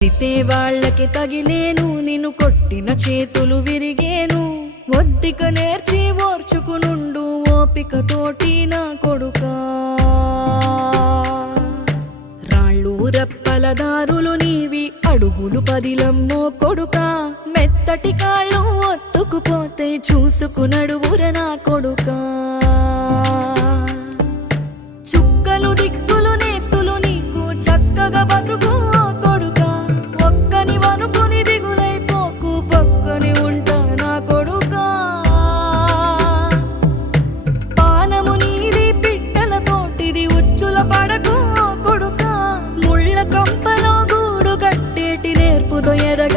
తితే వాళ్ళకి తగిలేను, నిన్ను కొట్టిన చేతులు విరిగేను. ఒద్దిక నేర్చి ఓర్చుకునుండు ఓపిక తోటి నా కొడుకా. రాళ్ళు రెప్పల దారులు నీవి, అడుగులు పదిలమ్మో కొడుకా. మెత్తటి కాళ్ళు ఒత్తుకుపోతే చూసుకునడువుర నా కొడుకా. చుక్కలు దిక్కులు నేస్తులు నీకు చక్కగా బతుకు కొడుకా. ఒక్కని వనుకుని దిగులైపోకు, పక్కని ఉంటా నా కొడుకా. పానము నీది పిట్టల తోటిది, ఉచ్చుల పడకు కొడుకా. ముళ్ళ కంపలో గూడు కట్టేటి నేర్పుతో ఎదగ